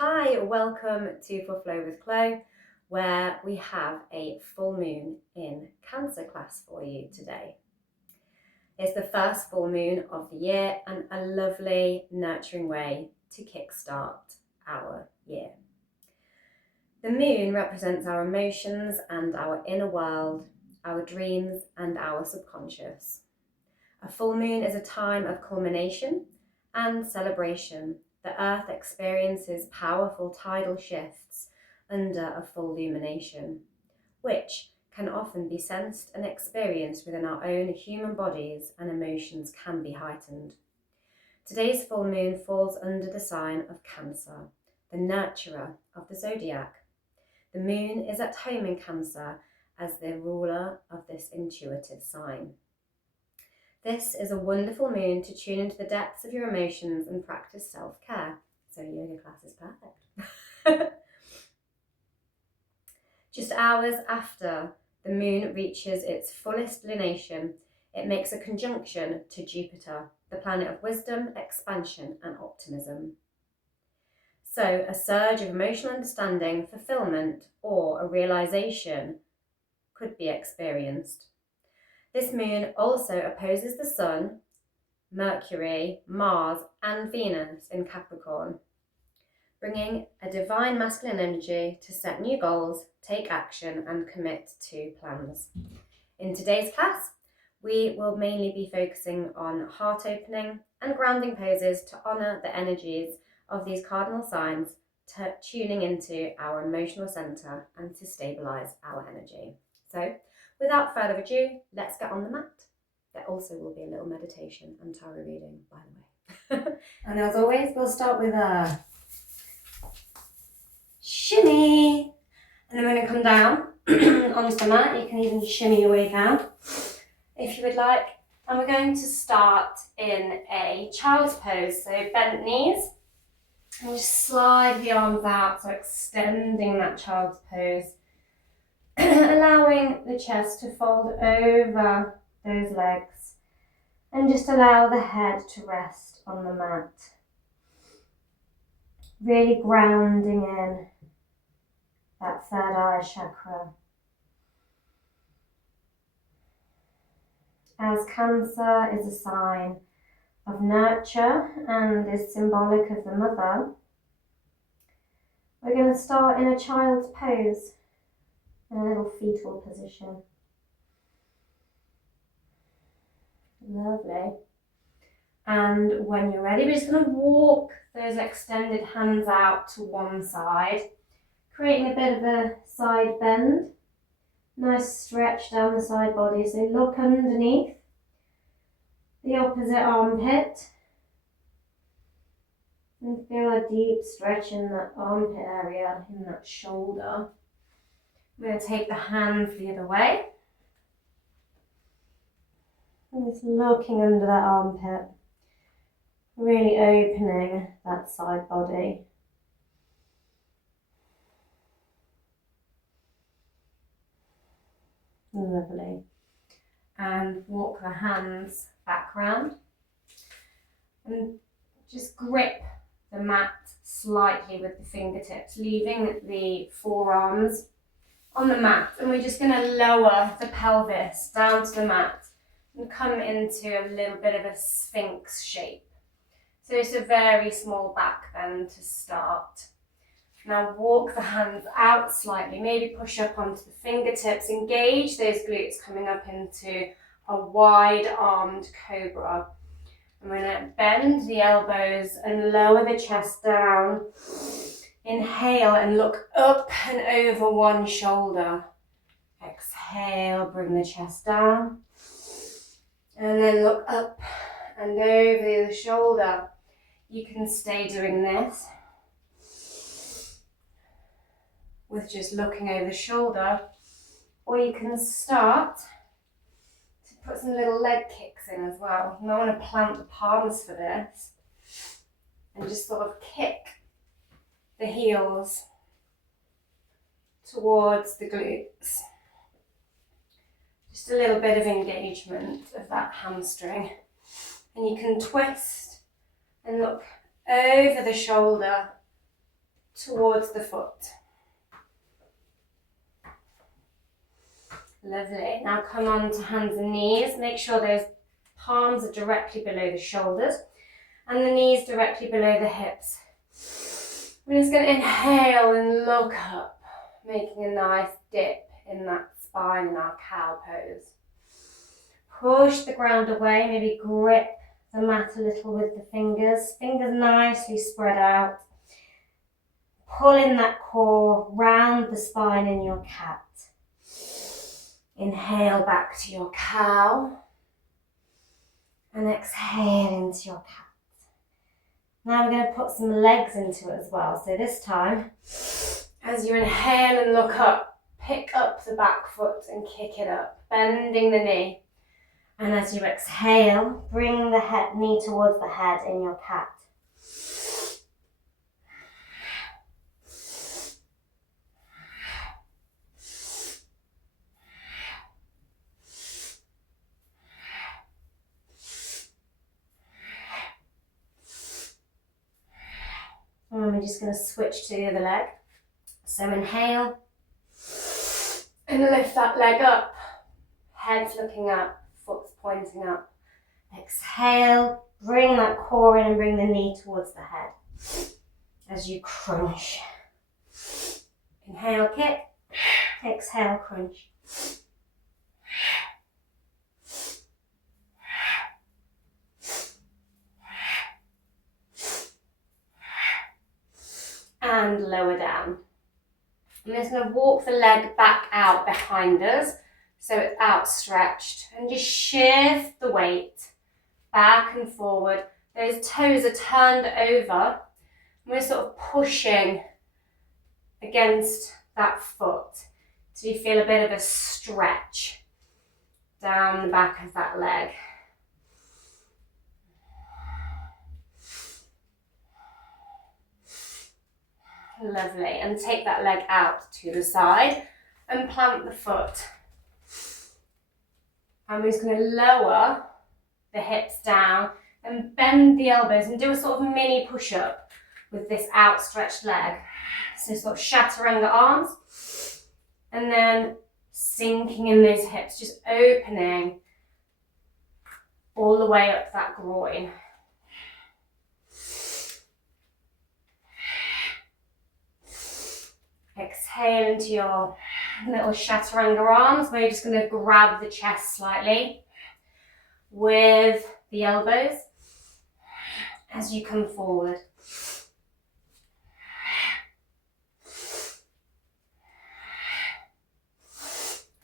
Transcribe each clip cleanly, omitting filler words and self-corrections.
Hi, welcome to For Flow with Chloe, where we have a full moon in Cancer class for you today. It's the first full moon of the year and a lovely, nurturing way to kickstart our year. The moon represents our emotions and our inner world, our dreams and our subconscious. A full moon is a time of culmination and celebration. The earth experiences powerful tidal shifts under a full lumination, which can often be sensed and experienced within our own human bodies, and emotions can be heightened. Today's full moon falls under the sign of Cancer, the nurturer of the zodiac. The moon is at home in Cancer as the ruler of this intuitive sign. This is a wonderful moon to tune into the depths of your emotions and practice self-care. So yoga class is perfect. Just hours after the moon reaches its fullest lunation, it makes a conjunction to Jupiter, the planet of wisdom, expansion, and optimism. So a surge of emotional understanding, fulfillment, or a realization could be experienced. This moon also opposes the Sun, Mercury, Mars, and Venus in Capricorn, bringing a divine masculine energy to set new goals, take action, and commit to plans. In today's class, we will mainly be focusing on heart opening and grounding poses to honour the energies of these cardinal signs, tuning into our emotional centre and to stabilise our energy. So, without further ado, let's get on the mat. There also will be a little meditation and tarot reading, by the way. And as always, we'll start with a shimmy. And I'm going to come down onto the mat. You can even shimmy your way down if you would like. And we're going to start in a child's pose. So bent knees. And just slide the arms out, so extending that child's pose. Allowing the chest to fold over those legs and just allow the head to rest on the mat. Really grounding in that third eye chakra. As Cancer is a sign of nurture and is symbolic of the mother, we're going to start in a child's pose, in a little fetal position. Lovely. And when you're ready, we're just going to walk those extended hands out to one side, creating a bit of a side bend. Nice stretch down the side body. So look underneath the opposite armpit and feel a deep stretch in that armpit area, in that shoulder. I'm going to take the hands the other way. And just looking under that armpit, really opening that side body. Lovely. And walk the hands back round. And just grip the mat slightly with the fingertips, leaving the forearms on the mat. And we're just going to lower the pelvis down to the mat and come into a little bit of a sphinx shape. So it's a very small back bend to start. Now walk the hands out slightly, maybe push up onto the fingertips, engage those glutes coming up into a wide-armed cobra. I'm going to bend the elbows and lower the chest down. Inhale and look up and over one shoulder. Exhale, bring the chest down. And then look up and over the other shoulder. You can stay doing this with just looking over the shoulder, or you can start to put some little leg kicks in as well. You might want to plant the palms for this and just sort of kick the heels towards the glutes. Just a little bit of engagement of that hamstring. And you can twist and look over the shoulder towards the foot. Lovely. Now come on to hands and knees. Make sure those palms are directly below the shoulders and the knees directly below the hips. We're just going to inhale and look up, making a nice dip in that spine in our cow pose. Push the ground away, maybe grip the mat a little with the fingers. Fingers nicely spread out. Pull in that core, round the spine in your cat. Inhale back to your cow. And exhale into your cat. Now we're going to put some legs into it as well. So this time, as you inhale and look up, pick up the back foot and kick it up, bending the knee. And as you exhale, bring the knee towards the head in your cat. And we're just going to switch to the other leg. So inhale and lift that leg up. Head's looking up, foot's pointing up. Exhale, bring that core in and bring the knee towards the head as you crunch. Inhale, kick. Exhale, crunch. And lower down. I'm just going to walk the leg back out behind us so it's outstretched and just shift the weight back and forward. Those toes are turned over. We're sort of pushing against that foot so you feel a bit of a stretch down the back of that leg. Lovely, and take that leg out to the side and plant the foot. And we're just going to lower the hips down and bend the elbows and do a sort of mini push-up with this outstretched leg. So sort of chaturanga arms and then sinking in those hips, just opening all the way up that groin. Exhale into your little chaturanga arms where you're just going to grab the chest slightly with the elbows as you come forward.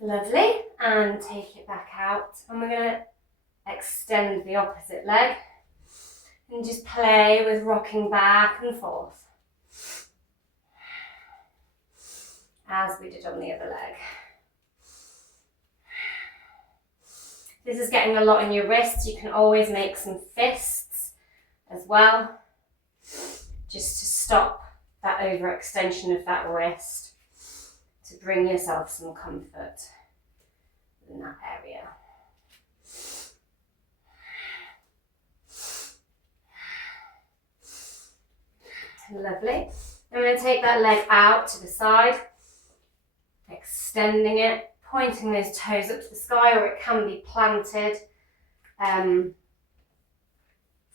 Lovely, and take it back out. And we're going to extend the opposite leg and just play with rocking back and forth as we did on the other leg. This is getting a lot in your wrists. You can always make some fists as well, just to stop that overextension of that wrist, to bring yourself some comfort in that area. Lovely. I'm going to take that leg out to the side, extending it, pointing those toes up to the sky, or it can be planted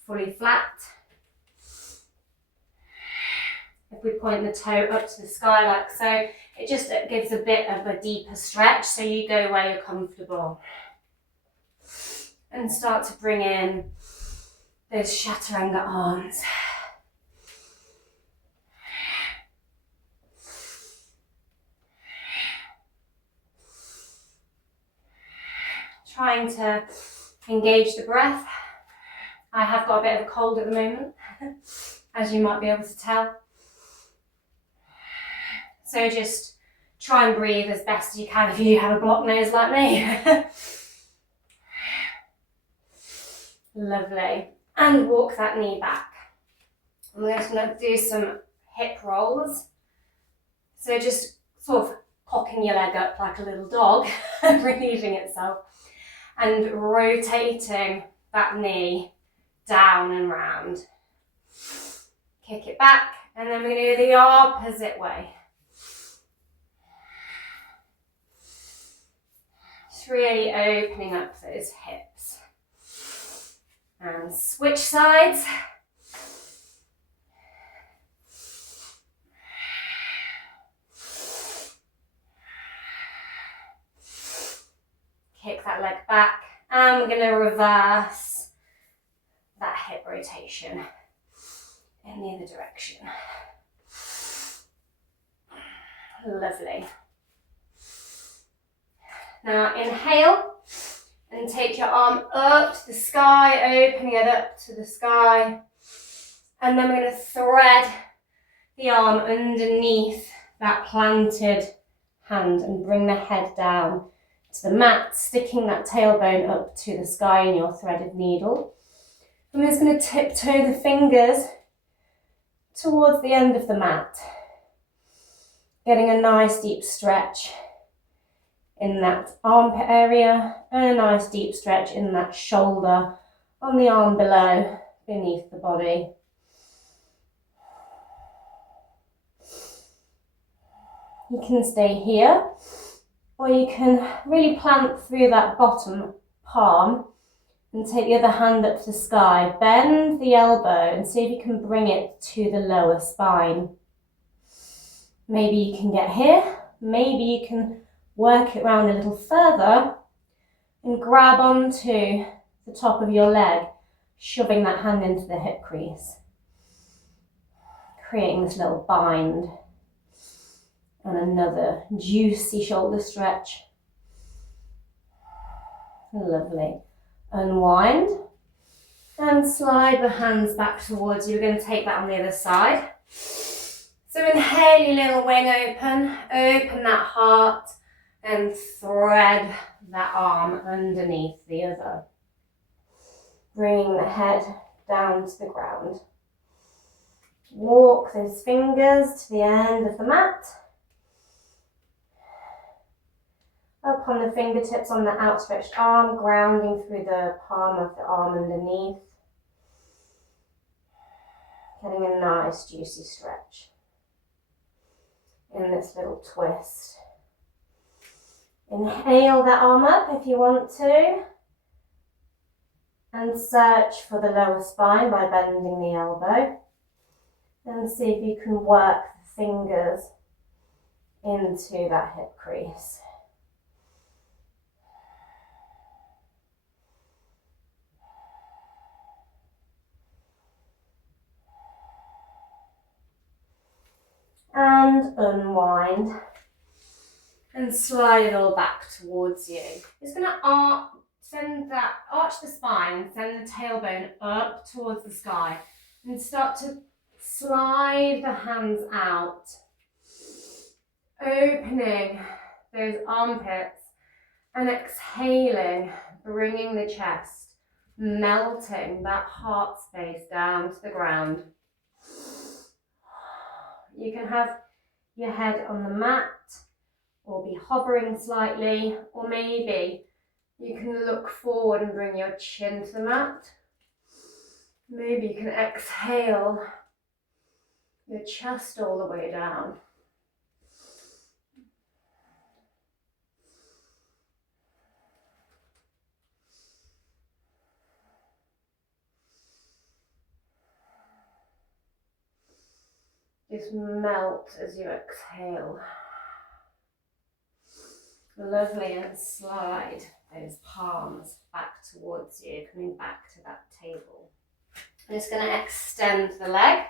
fully flat. If we point the toe up to the sky like so, it gives a bit of a deeper stretch, so you go where you're comfortable. And start to bring in those chaturanga arms. Trying to engage the breath. I have got a bit of a cold at the moment, as you might be able to tell. So just try and breathe as best you can if you have a blocked nose like me. Lovely. And walk that knee back. I'm just going to do some hip rolls. So just sort of cocking your leg up like a little dog, relieving itself. And rotating that knee down and round. Kick it back And then we're going to do the opposite way. Just really opening up those hips. And switch sides. Kick that leg back. And we're going to reverse that hip rotation in the other direction. Lovely. Now inhale and take your arm up to the sky, opening it up to the sky. And then we're going to thread the arm underneath that planted hand and bring the head down to the mat, sticking that tailbone up to the sky in your threaded needle. I'm just going to tiptoe the fingers towards the end of the mat, getting a nice deep stretch in that armpit area and a nice deep stretch in that shoulder on the arm below, beneath the body. You can stay here, or you can really plant through that bottom palm and take the other hand up to the sky. Bend the elbow and see if you can bring it to the lower spine. Maybe you can get here, maybe you can work it around a little further and grab onto the top of your leg, shoving that hand into the hip crease, creating this little bind. And another juicy shoulder stretch. Lovely. Unwind and slide the hands back towards you. We're going to take that on the other side. So inhale your little wing open, open that heart and thread that arm underneath the other. Bringing the head down to the ground. Walk those fingers to the end of the mat. Up on the fingertips on the outstretched arm, grounding through the palm of the arm underneath. Getting a nice juicy stretch in this little twist. Inhale that arm up if you want to. And search for the lower spine by bending the elbow. And see if you can work the fingers into that hip crease. And unwind and slide it all back towards you. Just going to arch the spine and send the tailbone up towards the sky and start to slide the hands out, opening those armpits and exhaling, bringing the chest, melting that heart space down to the ground. You can have your head on the mat or be hovering slightly, or maybe you can look forward and bring your chin to the mat. Maybe you can exhale your chest all the way down. Just melt as you exhale. Lovely, and slide those palms back towards you, coming back to that table. I'm just going to extend the leg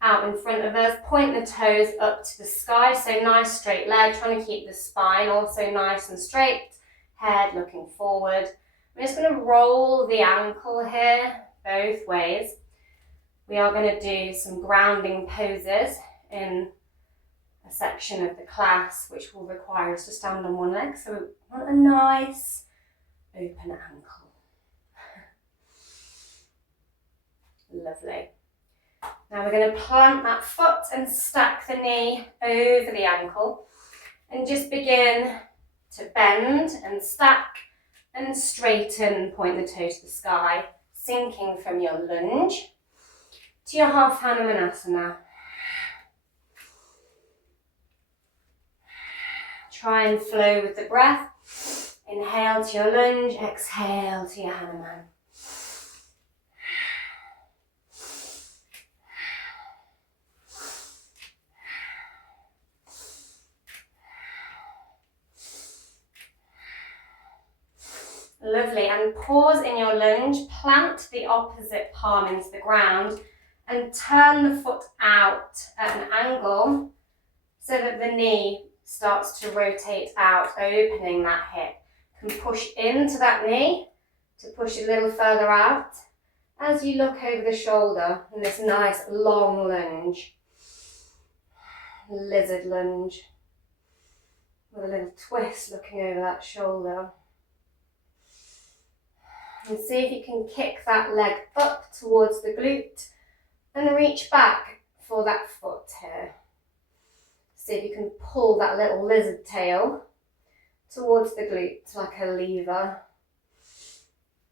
out in front of us, point the toes up to the sky, so nice straight leg, trying to keep the spine also nice and straight, head looking forward. I'm just going to roll the ankle here, both ways. We are going to do some grounding poses in a section of the class which will require us to stand on one leg. So we want a nice open ankle. Lovely. Now we're going to plant that foot and stack the knee over the ankle and just begin to bend and stack and straighten, point the toe to the sky, sinking from your lunge. to your half Hanumanasana. Try and flow with the breath. Inhale to your lunge, exhale to your Hanuman. Lovely, and pause in your lunge, plant the opposite palm into the ground and turn the foot out at an angle so that the knee starts to rotate out, opening that hip. You can push into that knee to push a little further out as you look over the shoulder in this nice long lunge. Lizard lunge with a little twist looking over that shoulder. And see if you can kick that leg up towards the glute and reach back for that foot here. See if you can pull that little lizard tail towards the glute like a lever.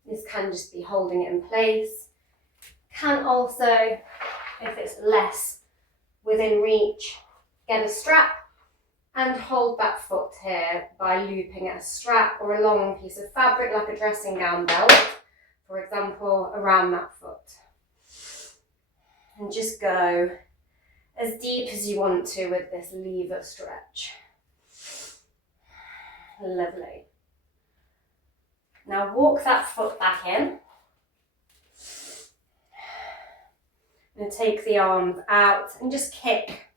This can just be holding it in place. Can also, if it's less within reach, get a strap and hold that foot here by looping a strap or a long piece of fabric like a dressing gown belt, for example, around that foot. And just go as deep as you want to with this lever stretch. Lovely. Now walk that foot back in. And take the arms out and just kick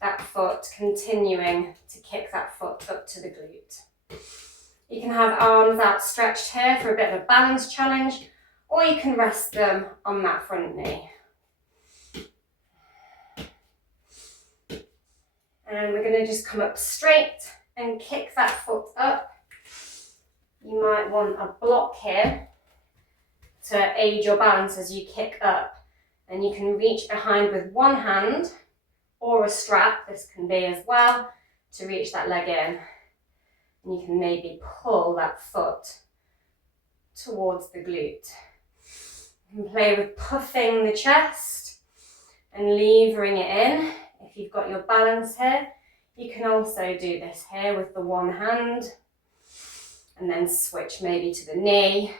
that foot, continuing to kick that foot up to the glute. You can have arms outstretched here for a bit of a balance challenge, or you can rest them on that front knee. And we're going to just come up straight and kick that foot up. You might want a block here to aid your balance as you kick up. And you can reach behind with one hand, or a strap, this can be as well, to reach that leg in. And you can maybe pull that foot towards the glute. You can play with puffing the chest and levering it in. If you've got your balance here, you can also do this here with the one hand and then switch maybe to the knee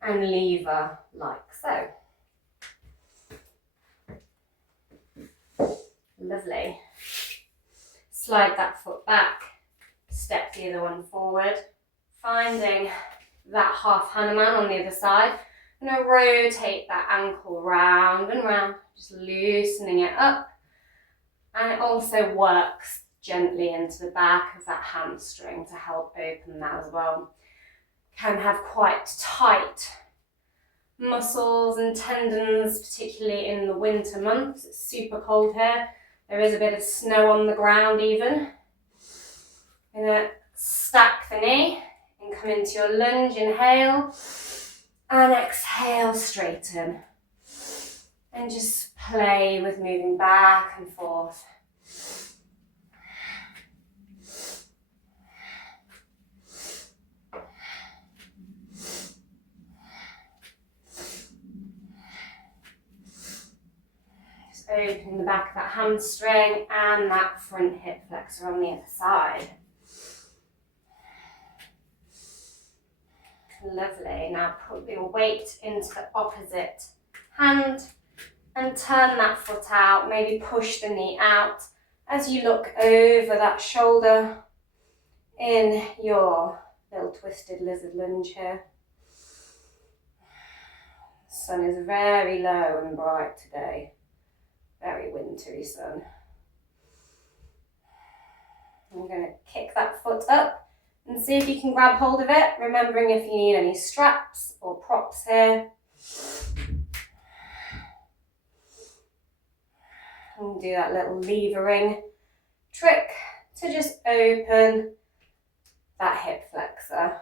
and lever like so. Lovely. Slide that foot back, step the other one forward, finding that half Hanuman on the other side. I'm going to rotate that ankle round and round, just loosening it up. And it also works gently into the back of that hamstring to help open that as well. Can have quite tight muscles and tendons, particularly in the winter months. It's super cold here. There is a bit of snow on the ground even. I'm going to stack the knee and come into your lunge, inhale, and exhale, straighten. And just play with moving back and forth. Open the back of that hamstring and that front hip flexor on the other side. Lovely. Now put your weight into the opposite hand and turn that foot out. Maybe push the knee out as you look over that shoulder in your little twisted lizard lunge here. The sun is very low and bright today. Very wintry sun. I'm going to kick that foot up and see if you can grab hold of it, remembering if you need any straps or props here. And do that little levering trick to just open that hip flexor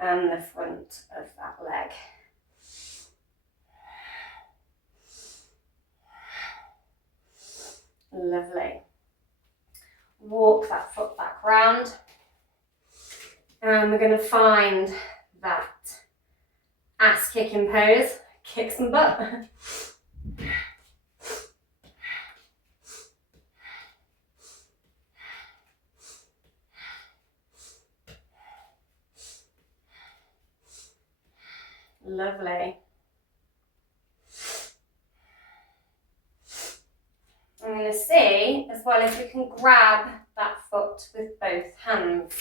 and the front of that leg. Lovely. Walk that foot back round. And we're going to find that ass kicking pose. kick some butt. Lovely. I'm going to see as well if you can grab that foot with both hands.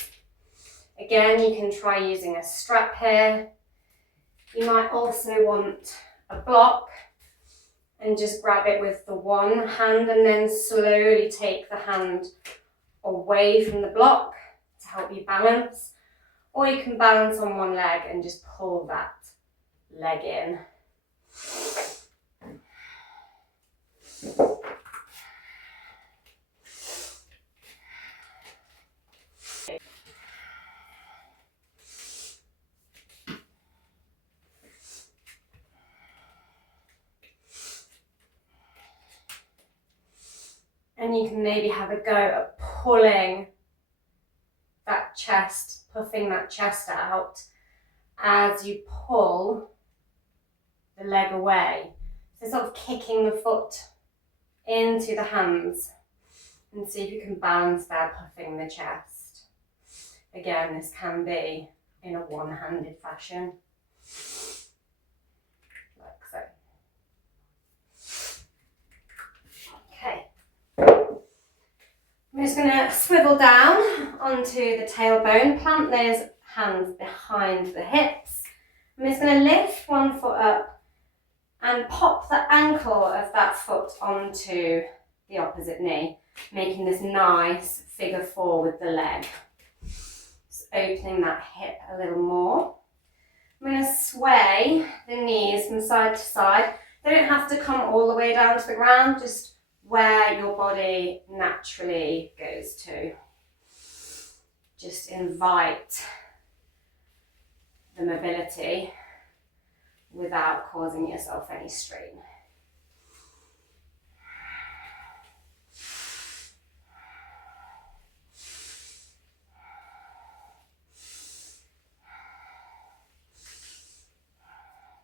Again, you can try using a strap here. You might also want a block and just grab it with the one hand and then slowly take the hand away from the block to help you balance. Or you can balance on one leg and just pull that leg in. And you can maybe have a go at pulling that chest, puffing that chest out as you pull the leg away. So sort of kicking the foot into the hands and see if you can balance there, puffing the chest. Again, this can be in a one-handed fashion, like so. Okay. I'm just going to swivel down onto the tailbone, plant those hands behind the hips. I'm just going to lift one foot up and pop the ankle of that foot onto the opposite knee, making this nice figure four with the leg. Just opening that hip a little more. I'm going to sway the knees from side to side. They don't have to come all the way down to the ground, just where your body naturally goes to. Just invite the mobility without causing yourself any strain.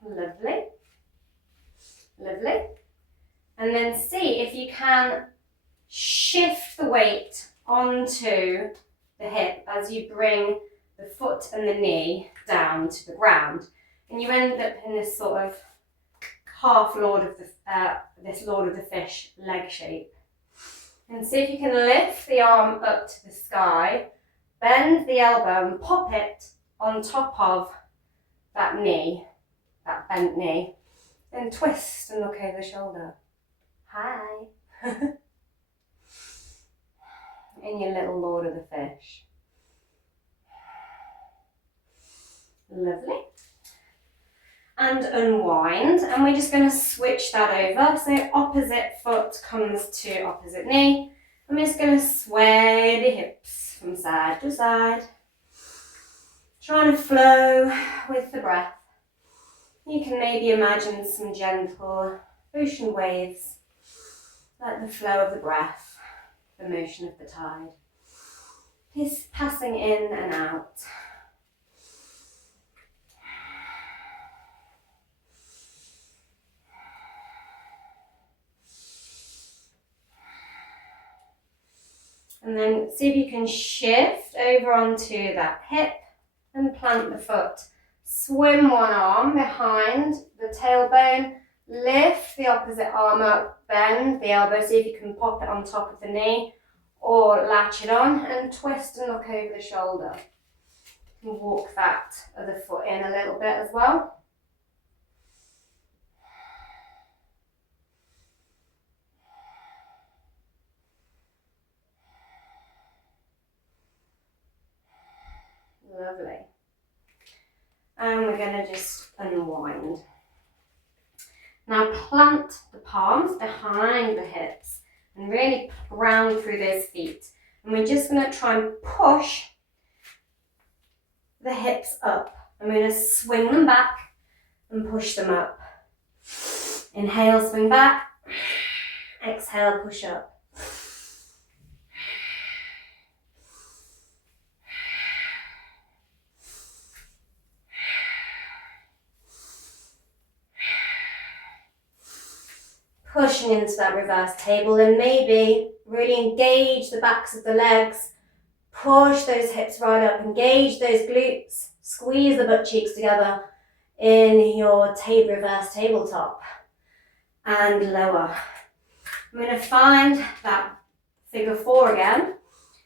Lovely. Lovely. And then see if you can shift the weight onto the hip as you bring the foot and the knee down to the ground. And you end up in this sort of half Lord of the Fish leg shape. And see if you can lift the arm up to the sky, bend the elbow and pop it on top of that knee, that bent knee. Then twist and look over the shoulder. Hi. In your little Lord of the Fish. Lovely. And unwind, and we're just going to switch that over. So opposite foot comes to opposite knee. I'm just going to sway the hips from side to side. Trying to flow with the breath. You can maybe imagine some gentle ocean waves, like the flow of the breath, the motion of the tide. Just passing in and out. And then see if you can shift over onto that hip and plant the foot. Swim one arm behind the tailbone, lift the opposite arm up, bend the elbow, see if you can pop it on top of the knee or latch it on and twist and look over the shoulder. You can walk that other foot in a little bit as well. Lovely. And we're going to just unwind. Now plant the palms behind the hips and really ground through those feet. And we're just going to try and push the hips up. I'm going to swing them back and push them up. Inhale, swing back. Exhale, push up. pushing into that reverse table, and maybe really engage the backs of the legs, push those hips right up, engage those glutes, squeeze the butt cheeks together in your reverse tabletop, and lower. I'm going to find that figure 4 again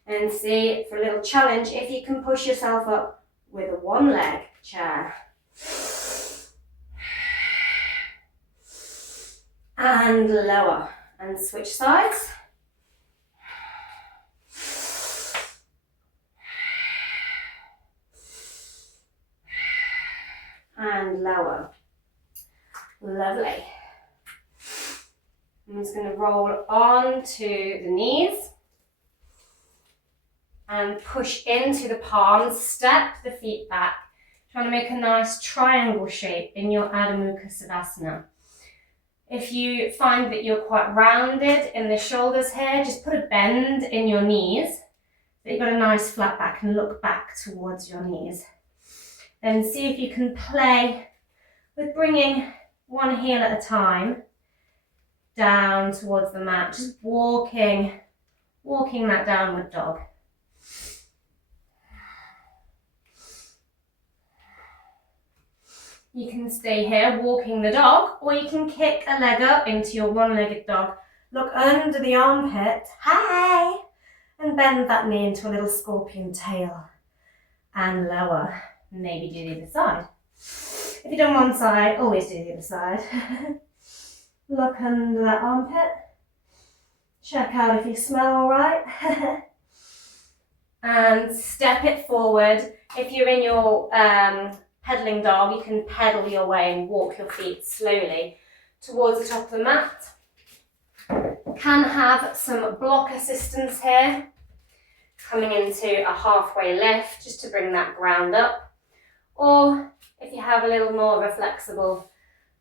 and see for a little challenge if you can push yourself up with a one leg chair. And lower, and switch sides. And lower. Lovely. I'm just going to roll onto the knees and push into the palms, step the feet back, trying to make a nice triangle shape in your Adho Mukha Savasana. If you find that you're quite rounded in the shoulders here, just put a bend in your knees so that you've got a nice flat back and look back towards your knees. Then see if you can play with bringing one heel at a time down towards the mat, just walking that downward dog. You can stay here walking the dog, or you can kick a leg up into your one-legged dog. Look under the armpit, hey, and bend that knee into a little scorpion tail. And lower, maybe do the other side. If you've done one side, always do the other side. Look under that armpit. Check out if you smell all right. And step it forward. If you're in your pedaling dog, you can pedal your way and walk your feet slowly towards the top of the mat. Can have some block assistance here, coming into a halfway lift just to bring that ground up. Or if you have a little more of a flexible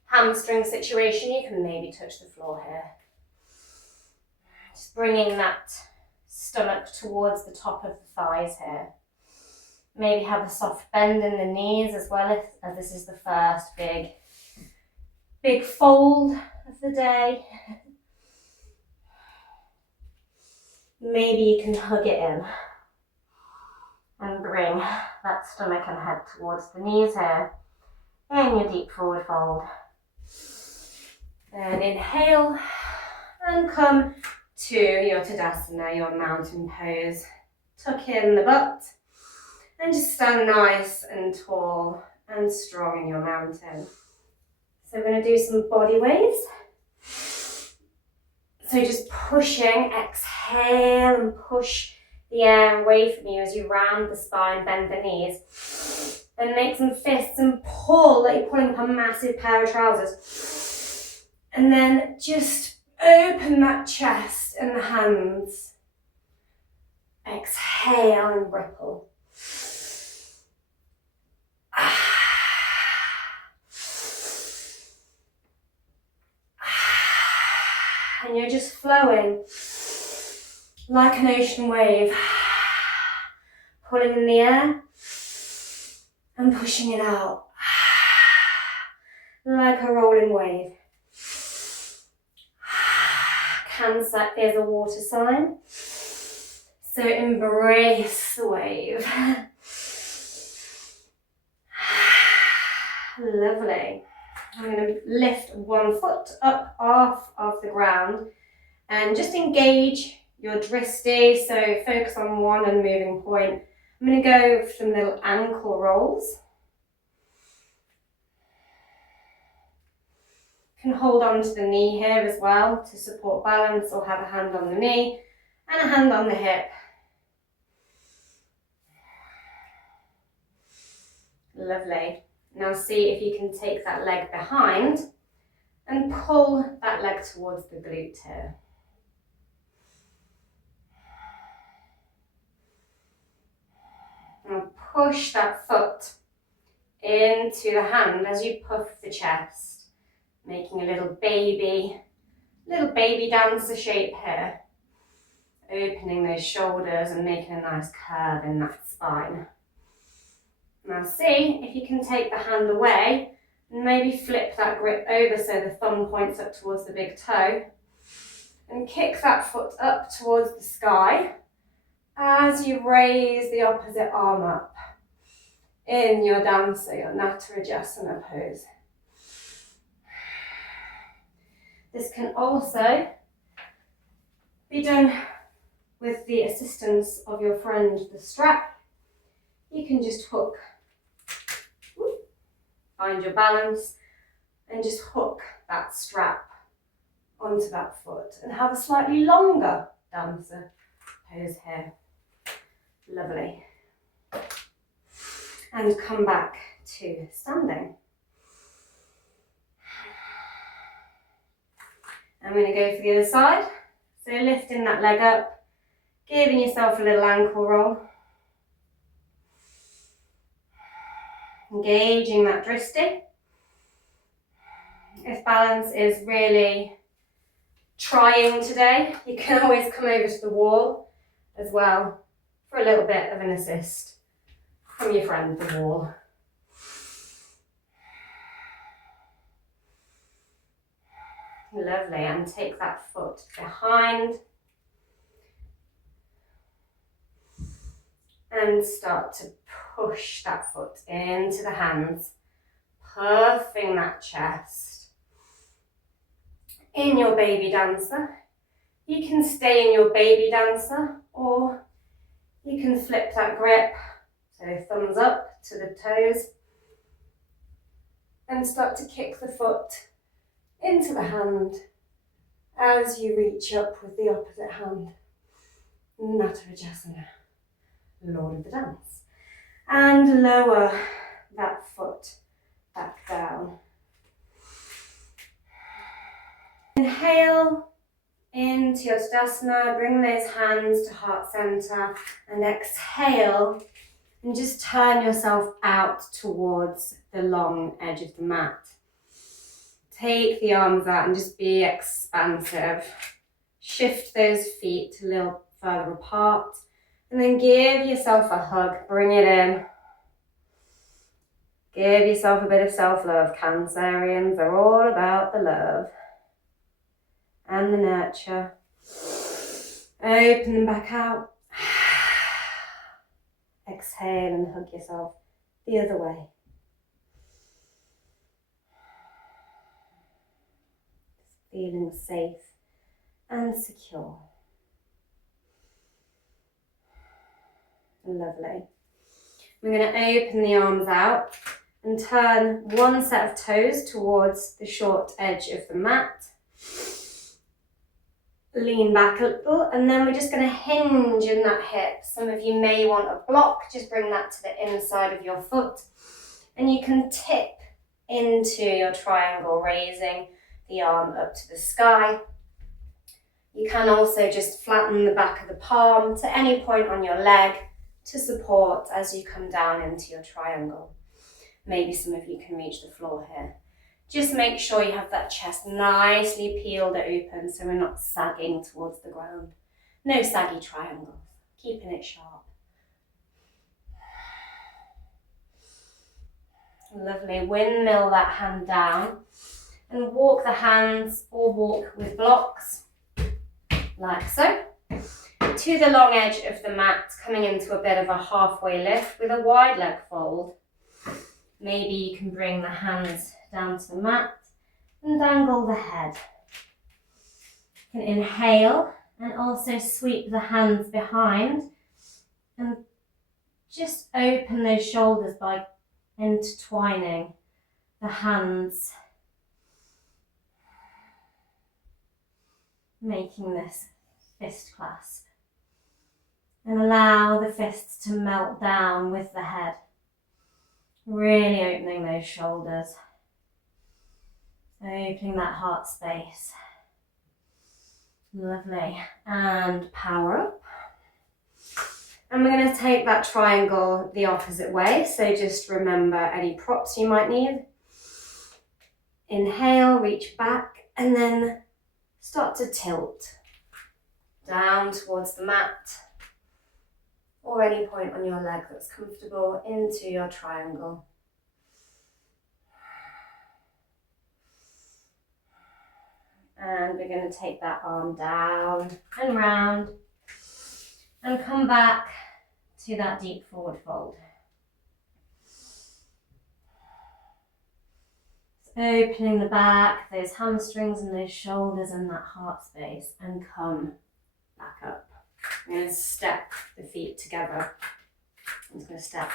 hamstring situation, you can maybe touch the floor here. Just bringing that stomach towards the top of the thighs here. Maybe have a soft bend in the knees as well, as this is the first big fold of the day. Maybe you can hug it in and bring that stomach and head towards the knees here in your deep forward fold. Then inhale and come to your Tadasana, your mountain pose. Tuck in the butt. And just stand nice and tall and strong in your mountain. So we're going to do some body waves. So just pushing, exhale and push the air away from you as you round the spine, bend the knees. Then make some fists and pull like you're pulling up a massive pair of trousers. And then just open that chest and the hands. Exhale and ripple. And you're just flowing like an ocean wave, pulling in the air and pushing it out like a rolling wave. Cancer is a water sign, so embrace the wave. Lovely. I'm going to lift one foot up off of the ground and just engage your dristi, so focus on one unmoving point. I'm going to go for some little ankle rolls. You can hold on to the knee here as well to support balance, or have a hand on the knee and a hand on the hip. Lovely. Now see if you can take that leg behind and pull that leg towards the glute here. Now push that foot into the hand as you puff the chest, making a little baby dancer shape here. Opening those shoulders and making a nice curve in that spine. Now see if you can take the hand away And maybe flip that grip over so the thumb points up towards the big toe. And kick that foot up towards the sky as you raise the opposite arm up in your dancer, your Natarajasana pose. This can also be done with the assistance of your friend, the strap. You can just hook, find your balance, and just hook that strap onto that foot and have a slightly longer dancer pose here. Lovely. And come back to standing. I'm going to go for the other side. So lifting that leg up, giving yourself a little ankle roll. Engaging that dristi. If balance is really trying today, you can always come over to the wall as well for a little bit of an assist from your friend, the wall. Lovely, and take that foot behind and start to push that foot into the hands, puffing that chest. In your baby dancer, you can stay in your baby dancer, or you can flip that grip, so thumbs up to the toes, and start to kick the foot into the hand as you reach up with the opposite hand. Natarajasana, Lord of the Dance. And lower that foot back down. Inhale into your Tadasana, bring those hands to heart center, and exhale and just turn yourself out towards the long edge of the mat. Take the arms out and just be expansive. Shift those feet a little further apart, and then give yourself a hug, bring it in. Give yourself a bit of self-love. Cancerians are all about the love and the nurture. Open them back out. Exhale and hug yourself the other way. Feeling safe and secure. Lovely. We're going to open the arms out and turn one set of toes towards the short edge of the mat. Lean back a little, and then we're just going to hinge in that hip. Some of you may want a block, just bring that to the inside of your foot. And you can tip into your triangle, raising the arm up to the sky. You can also just flatten the back of the palm to any point on your leg to support as you come down into your triangle. Maybe some of you can reach the floor here. Just make sure you have that chest nicely peeled open so we're not sagging towards the ground. No saggy triangles, keeping it sharp. Lovely, windmill that hand down and walk the hands or walk with blocks, like so, to the long edge of the mat, coming into a bit of a halfway lift with a wide leg fold. Maybe you can bring the hands down to the mat and dangle the head. You can inhale and also sweep the hands behind and just open those shoulders by intertwining the hands, making this fist clasp, and allow the fists to melt down with the head, really opening those shoulders, opening that heart space. Lovely, and power up. And we're going to take that triangle the opposite way, so just remember any props you might need. Inhale, reach back, and then start to tilt down towards the mat or any point on your leg that's comfortable into your triangle. And we're going to take that arm down and round and come back to that deep forward fold. Opening the back, those hamstrings and those shoulders and that heart space, and come back up. I'm going to step the feet together. I'm just going to step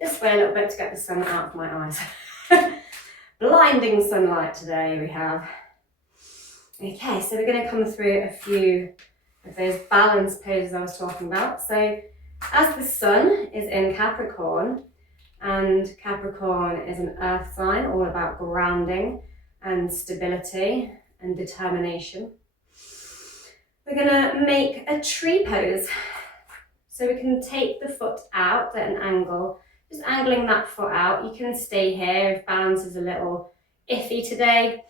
this way a little bit to get the sun out of my eyes. Blinding sunlight today we have. Okay, so we're going to come through a few of those balance poses I was talking about. So as the sun is in Capricorn, and Capricorn is an earth sign, all about grounding and stability and determination, we're going to make a tree pose. So we can take the foot out at an angle, just angling that foot out. You can stay here if balance is a little iffy today,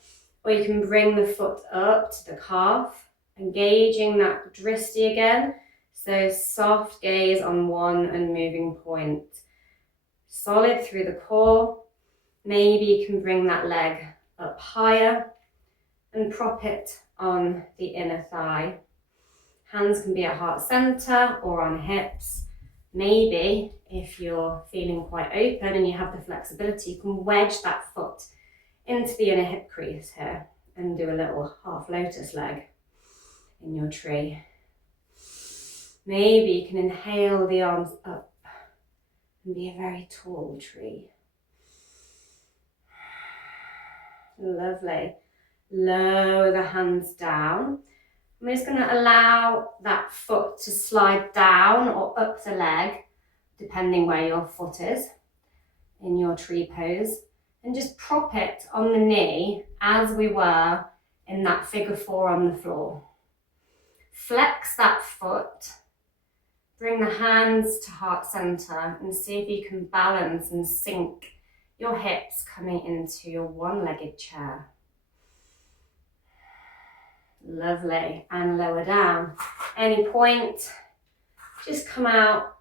or you can bring the foot up to the calf, engaging that dristi again. So soft gaze on one and moving point. Solid through the core. Maybe you can bring that leg up higher and prop it on the inner thigh. Hands can be at heart center or on hips. Maybe if you're feeling quite open and you have the flexibility, you can wedge that foot into the inner hip crease here and do a little half lotus leg in your tree. Maybe you can inhale the arms up and be a very tall tree. Lovely. Lower the hands down. I'm just going to allow that foot to slide down or up the leg, depending where your foot is in your tree pose, and just prop it on the knee as we were in that figure 4 on the floor. Flex that foot. Bring the hands to heart center and see if you can balance and sink your hips coming into your one-legged chair. Lovely. And lower down. Any point, just come out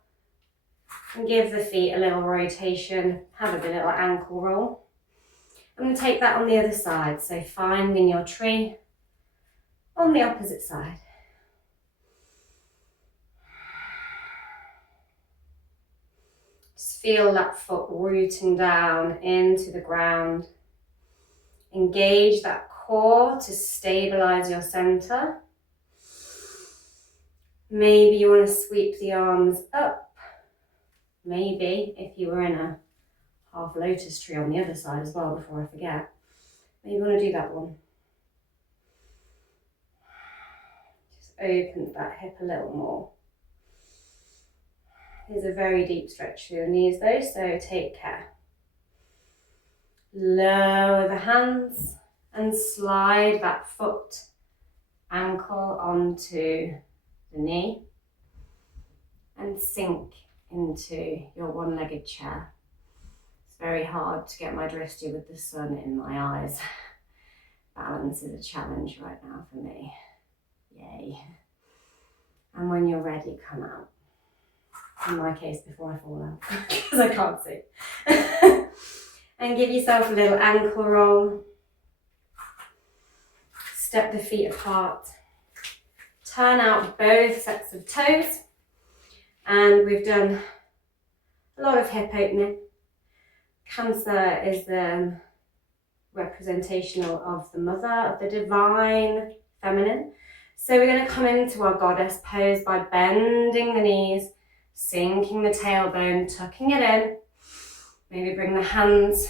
and give the feet a little rotation. Have a little ankle roll. I'm going to take that on the other side. So finding your tree on the opposite side. Feel that foot rooting down into the ground. Engage that core to stabilize your center. Maybe you want to sweep the arms up. Maybe if you were in a half lotus tree on the other side as well, before I forget. Maybe you want to do that one. Just open that hip a little more. Here's a very deep stretch through the knees though, so take care. Lower the hands and slide that foot, ankle onto the knee and sink into your one-legged chair. It's very hard to get my dristi with the sun in my eyes. Balance is a challenge right now for me. Yay. And when you're ready, come out. In my case, before I fall out, because I can't see. And give yourself a little ankle roll. Step the feet apart. Turn out both sets of toes. And we've done a lot of hip opening. Cancer is the representational of the mother, of the divine feminine. So we're going to come into our goddess pose by bending the knees, sinking the tailbone, tucking it in. Maybe bring the hands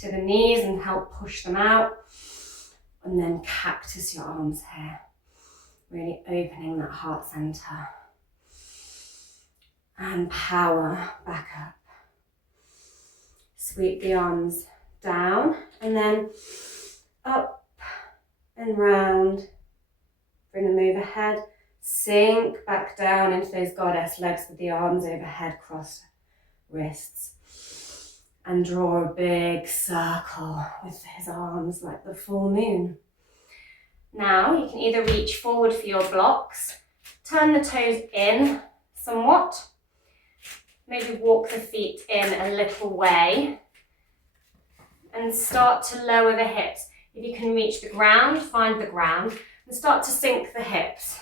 to the knees and help push them out. And then cactus your arms here. Really opening that heart center. And power back up. Sweep the arms down and then up and round. Bring them overhead. Sink back down into those goddess legs with the arms overhead, crossed wrists. And draw a big circle with his arms like the full moon. Now you can either reach forward for your blocks, turn the toes in somewhat, maybe walk the feet in a little way and start to lower the hips. If you can reach the ground, find the ground and start to sink the hips.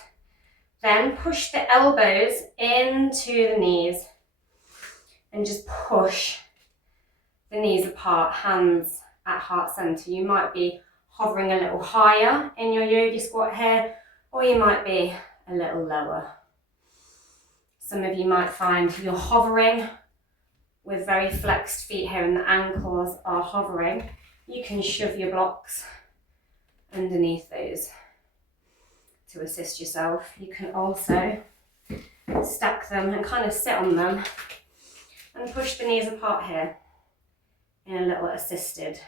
Then push the elbows into the knees and just push the knees apart, hands at heart center. You might be hovering a little higher in your yogi squat here, or you might be a little lower. Some of you might find you're hovering with very flexed feet here and the ankles are hovering. You can shove your blocks underneath those to assist yourself. You can also stack them and kind of sit on them and push the knees apart here in a little assisted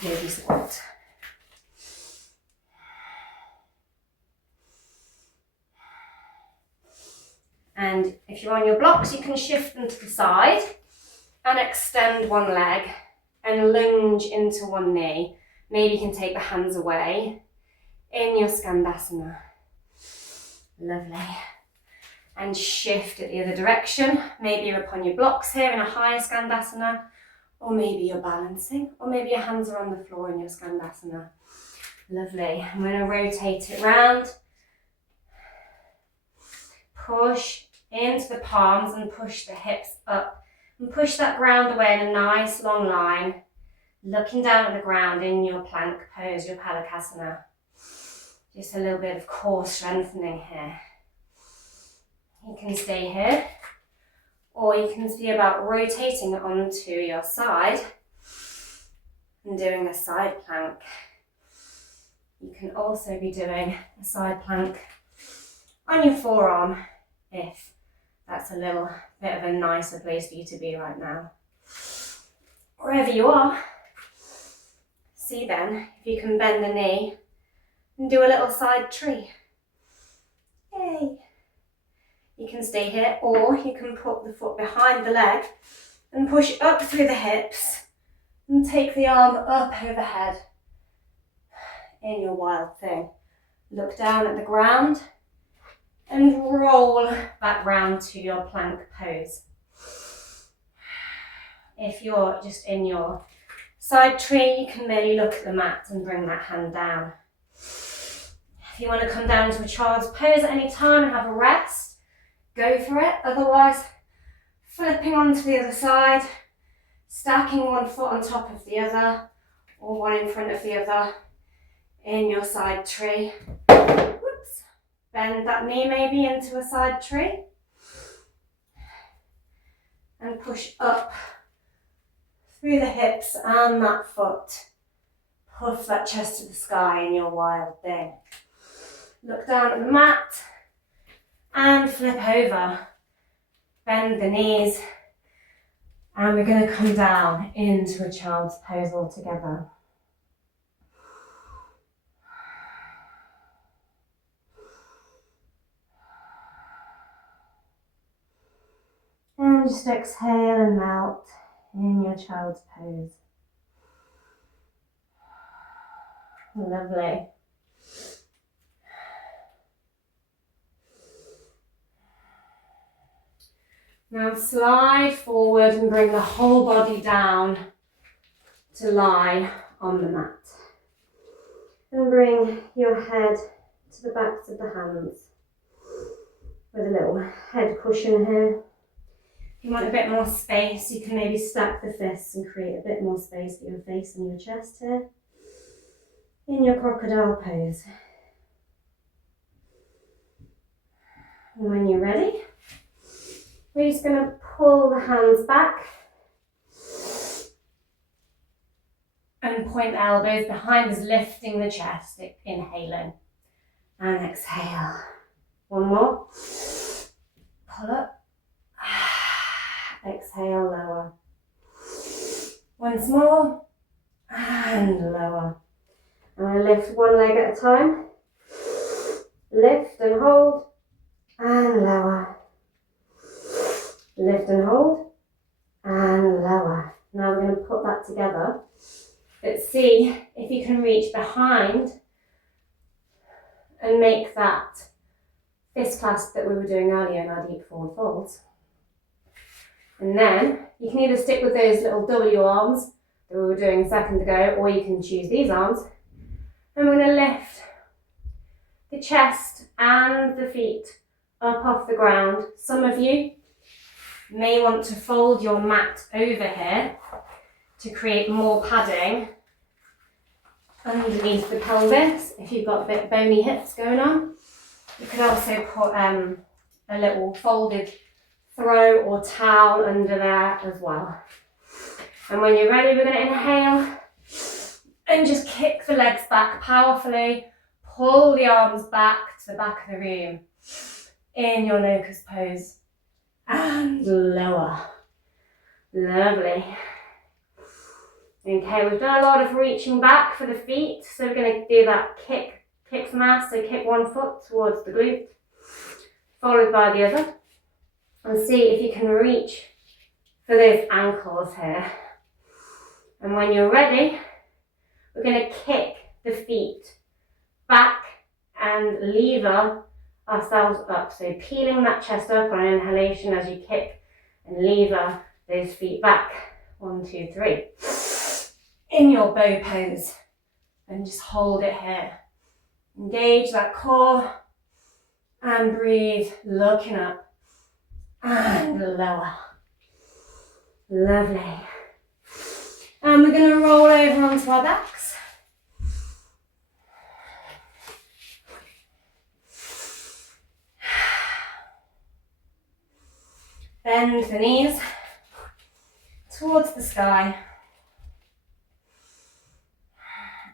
yogi squat. And if you're on your blocks, you can shift them to the side and extend one leg and lunge into one knee. Maybe you can take the hands away in your Skandasana. Lovely. And shift it the other direction. Maybe you're upon your blocks here in a higher Skandasana, or maybe you're balancing, or maybe your hands are on the floor in your Skandasana. Lovely. I'm going to rotate it round. Push into the palms and push the hips up. And push that ground away in a nice long line. Looking down at the ground in your plank pose, your Palakasana. Just a little bit of core strengthening here. You can stay here, or you can see about rotating onto your side and doing a side plank. You can also be doing a side plank on your forearm if that's a little bit of a nicer place for you to be right now. Wherever you are, see then if you can bend the knee and do a little side tree. Yay! You can stay here, or you can put the foot behind the leg and push up through the hips and take the arm up overhead in your wild thing. Look down at the ground and roll back round to your plank pose. If you're just in your side tree, you can merely look at the mat and bring that hand down. If you want to come down to a child's pose at any time and have a rest, go for it. Otherwise, flipping onto the other side, stacking one foot on top of the other, or one in front of the other in your side tree. Whoops. Bend that knee maybe into a side tree. And push up through the hips and that foot. Puff that chest to the sky in your wild thing. Look down at the mat and flip over. Bend the knees. And we're going to come down into a child's pose altogether. And just exhale and melt in your child's pose. Lovely. Now slide forward and bring the whole body down to lie on the mat. And bring your head to the backs of the hands with a little head cushion here. If you want a bit more space, you can maybe stack the fists and create a bit more space for your face and your chest here in your crocodile pose. And when you're ready, we're just going to pull the hands back and point the elbows behind us, lifting the chest, inhaling and exhale. One more. Pull up. Exhale, lower. Once more, and lower. I'm going to lift one leg at a time. Lift and hold, and lower. Lift and hold, and lower. Now we're going to put that together. But see if you can reach behind and make that fist clasp that we were doing earlier in our deep forward folds. And then you can either stick with those little W arms, that we were doing a second ago, or you can choose these arms. And we're going to lift the chest and the feet up off the ground. Some of you may want to fold your mat over here to create more padding underneath the pelvis if you've got a bit bony hips going on. You could also put a little folded throw or towel under there as well. And when you're ready, we're going to inhale and just kick the legs back powerfully. Pull the arms back to the back of the room in your locust pose and lower. Lovely. Okay, we've done a lot of reaching back for the feet, so we're going to do that kick mass, so kick one foot towards the glute, followed by the other, and see if you can reach for those ankles here. And when you're ready, we're going to kick the feet back and lever ourselves up, so peeling that chest up on an inhalation as you kick and lever those feet back. 1, 2, 3. In your bow pose, and just hold it here. Engage that core and breathe, looking up and lower. Lovely. And we're going to roll over onto our backs. Bend the knees towards the sky.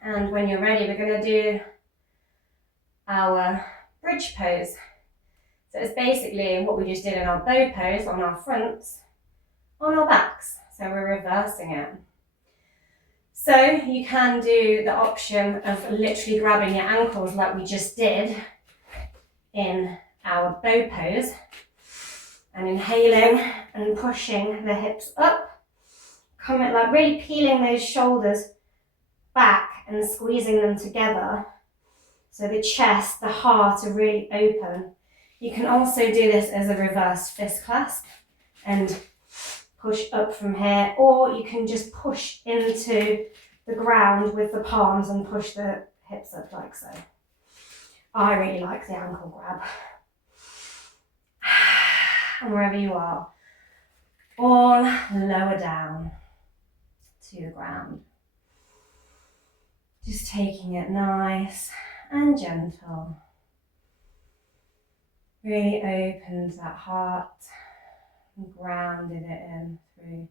And when you're ready, we're going to do our bridge pose. So it's basically what we just did in our bow pose on our fronts, on our backs. So we're reversing it. So you can do the option of literally grabbing your ankles like we just did in our bow pose, and inhaling and pushing the hips up, coming like really peeling those shoulders back and squeezing them together so the chest, the heart are really open. You can also do this as a reverse fist clasp and push up from here, or you can just push into the ground with the palms and push the hips up like so. I really like the ankle grab. And wherever you are, all lower down to the ground. Just taking it nice and gentle. Really opened that heart and grounded it in through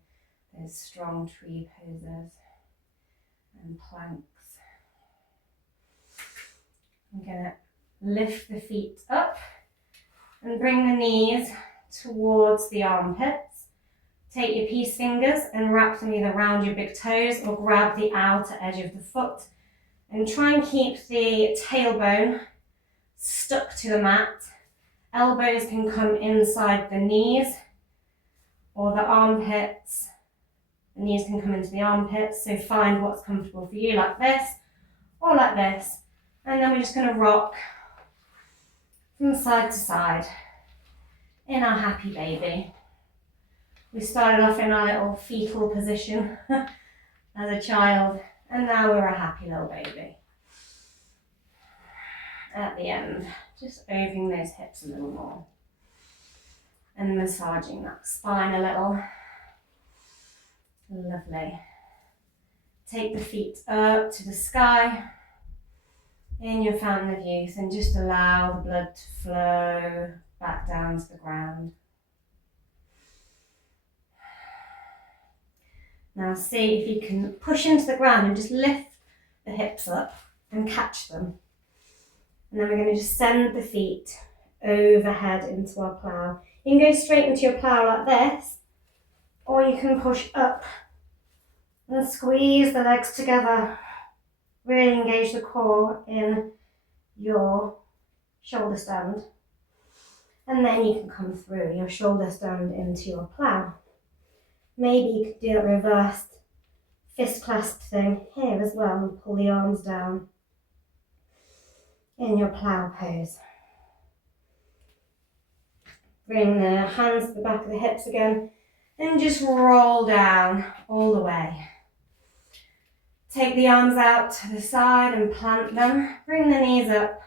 those strong tree poses and planks. I'm going to lift the feet up and bring the knees towards the armpits. Take your peace fingers and wrap them either around your big toes or grab the outer edge of the foot. And try and keep the tailbone stuck to the mat. Elbows can come inside the knees or the armpits. The knees can come into the armpits, so find what's comfortable for you, like this or like this. And then we're just going to rock from side to side in our happy baby. We started off in our little fetal position as a child, and now we're a happy little baby. At the end, just opening those hips a little more and massaging that spine a little. Lovely. Take the feet up to the sky in your fountain of youth and just allow the blood to flow back down to the ground. Now see if you can push into the ground and just lift the hips up and catch them. And then we're going to just send the feet overhead into our plough. You can go straight into your plough like this, or you can push up and squeeze the legs together. Really engage the core in your shoulder stand. And then you can come through your shoulder stand into your plough. Maybe you could do that reversed fist clasp thing here as well and pull the arms down in your plough pose. Bring the hands to the back of the hips again and just roll down all the way. Take the arms out to the side and plant them. Bring the knees up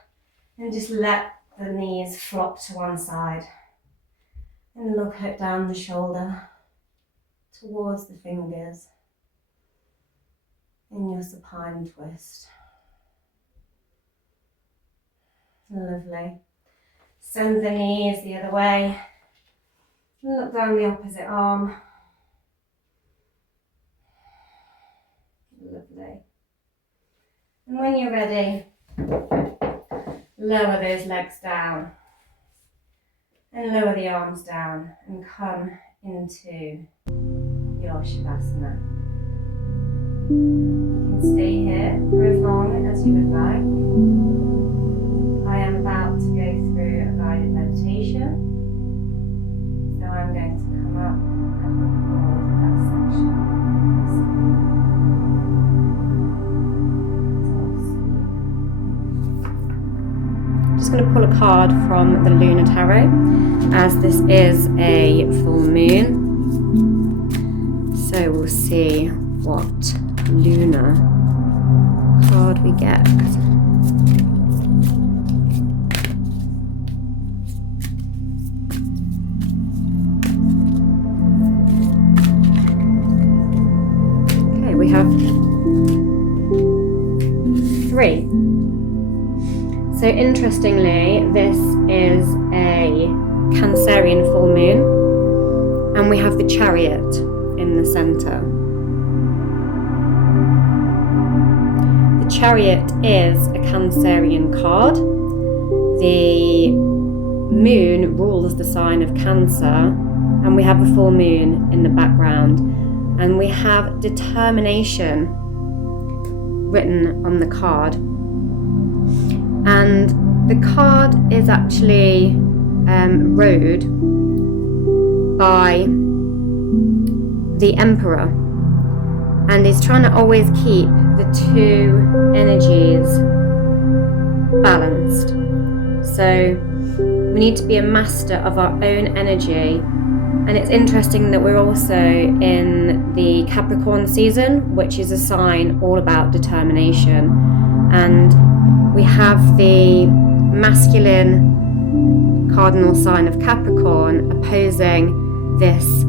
and just let the knees flop to one side. And look it down the shoulder towards the fingers in your supine twist. Lovely. Send the knees the other way. Look down the opposite arm. Lovely. And when you're ready, lower those legs down and lower the arms down and come into your Shavasana. You can stay here for as long as you would like. I am about to go through a guided meditation, so I'm going to come up and record that section. I'm just going to pull a card from the Lunar Tarot, as this is a full moon. So we'll see what lunar card we get. Okay, we have 3. So interestingly, this is a Cancerian full moon, and we have the Chariot in the centre. The Chariot is a Cancerian card. The moon rules the sign of Cancer, and we have a full moon in the background, and we have determination written on the card. And the card is actually rode by the Emperor, and is trying to always keep the 2 energies balanced. So we need to be a master of our own energy. And it's interesting that we're also in the Capricorn season, which is a sign all about determination. And we have the masculine cardinal sign of Capricorn opposing this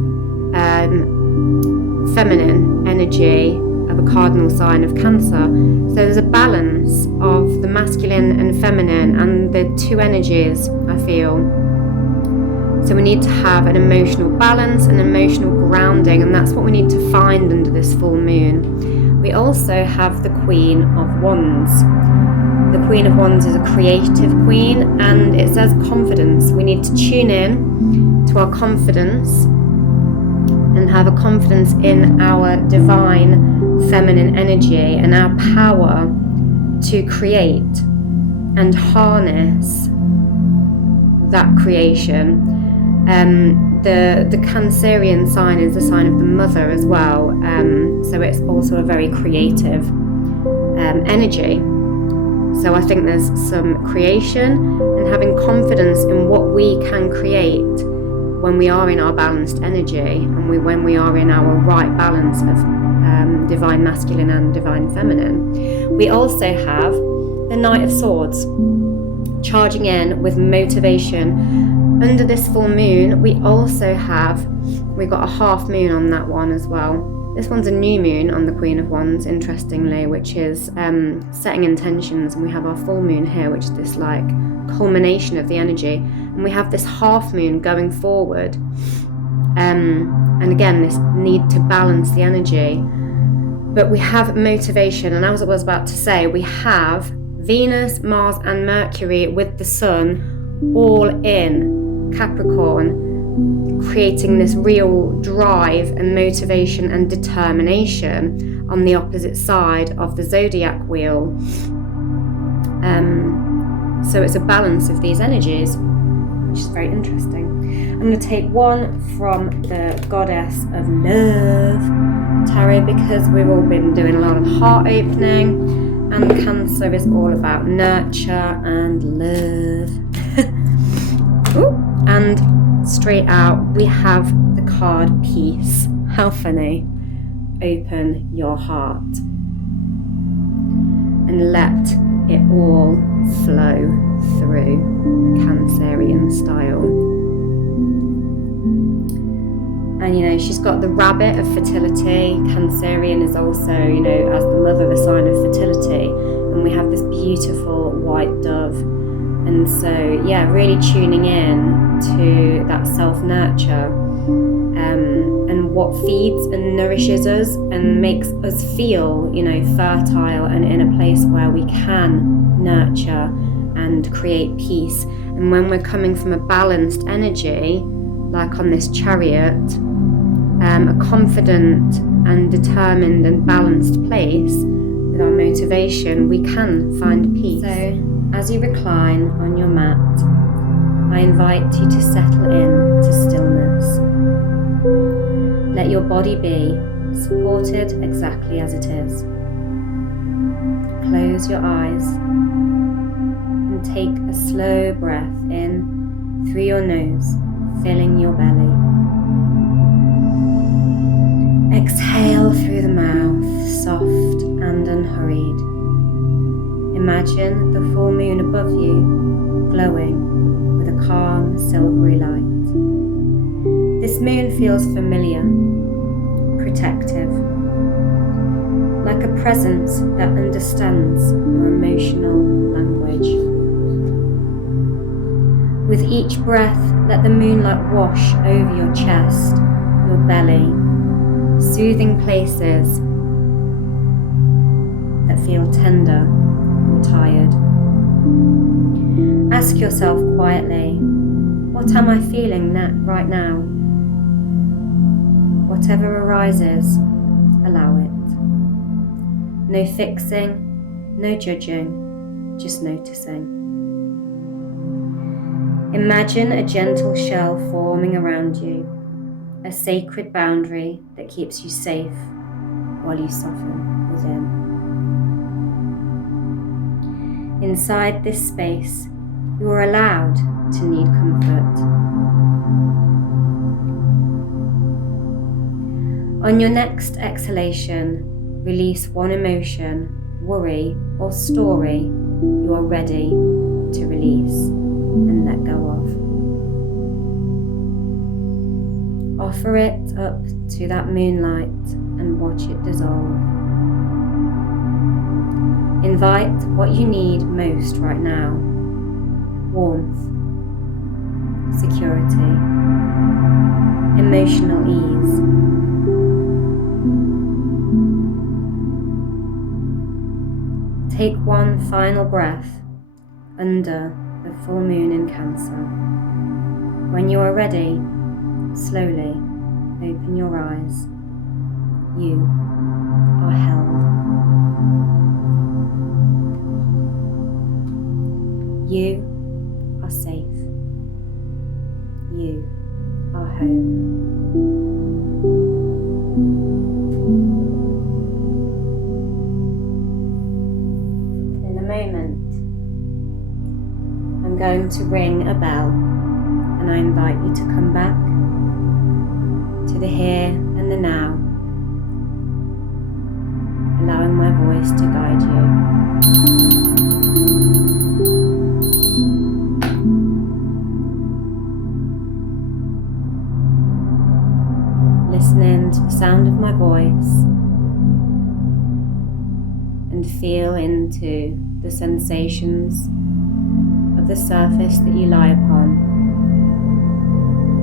feminine energy of a cardinal sign of Cancer. So there's a balance of the masculine and feminine and the 2 energies, I feel. So we need to have an emotional balance and emotional grounding, and that's what we need to find under this full moon. We also have the Queen of Wands. The Queen of Wands is a creative queen, and it says confidence. We need to tune in to our confidence and have a confidence in our divine feminine energy and our power to create and harness that creation. The Cancerian sign is the sign of the mother as well, so it's also a very creative energy. So I think there's some creation and having confidence in what we can create when we are in our balanced energy and when we are in our right balance of divine masculine and divine feminine. We also have the Knight of Swords charging in with motivation. Under this full moon, we've got a half moon on that one as well. This one's a new moon on the Queen of Wands, interestingly, which is setting intentions, and we have our full moon here, which is this like culmination of the energy, and we have this half moon going forward, and again this need to balance the energy. But we have motivation, and as I was about to say, we have Venus, Mars and Mercury with the Sun all in Capricorn, creating this real drive and motivation and determination on the opposite side of the zodiac wheel. So it's a balance of these energies, which is very interesting. I'm going to take one from the Goddess of Love Tarot, because we've all been doing a lot of heart opening, and Cancer is all about nurture and love. Ooh, and straight out we have the card Peace. How funny. Open your heart. and let it all flow through, Cancerian style. And she's got the rabbit of fertility. Cancerian is also, as the mother, the sign of fertility. And we have this beautiful white dove. And so, really tuning in to that self-nurture and what feeds and nourishes us and makes us feel, fertile and in a place where we can nurture and create peace. And when we're coming from a balanced energy, like on this chariot, a confident and determined and balanced place with our motivation, we can find peace. So as you recline on your mat, I invite you to settle in to stillness. Let your body be supported exactly as it is. Close your eyes and take a slow breath in through your nose, filling your belly. Exhale through the mouth, soft and unhurried. Imagine the full moon above you, glowing with a calm, silvery light. This moon feels familiar, protective, like a presence that understands your emotional language. With each breath, let the moonlight wash over your chest, your belly, soothing places that feel tender or tired. Ask yourself quietly, what am I feeling right now? Whatever arises, allow it. No fixing, no judging, just noticing. Imagine a gentle shell forming around you, a sacred boundary that keeps you safe while you soften within. Inside this space, you are allowed to need comfort. On your next exhalation, release one emotion, worry, or story you are ready to release and let go of. Offer it up to that moonlight and watch it dissolve. Invite what you need most right now: warmth, security, emotional ease. Take one final breath under the full moon in Cancer. When you are ready, slowly open your eyes. You are held. You are safe. You are home. In a moment, I'm going to ring a bell, and I invite you to come back to the here and the now, allowing my voice to guide you. Listening to the sound of my voice and feel into the sensations of the surface that you lie upon.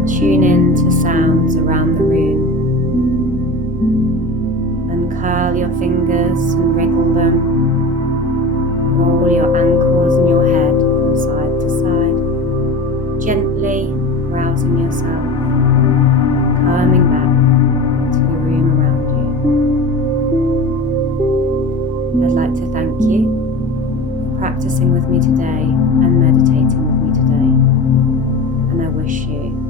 Tune in to sounds around the room. Uncurl your fingers and wriggle them. Roll your ankles and your head from side to side, gently rousing yourself, calming back to the room around you. I'd like to thank you for practicing with me today and meditating with me today, and I wish you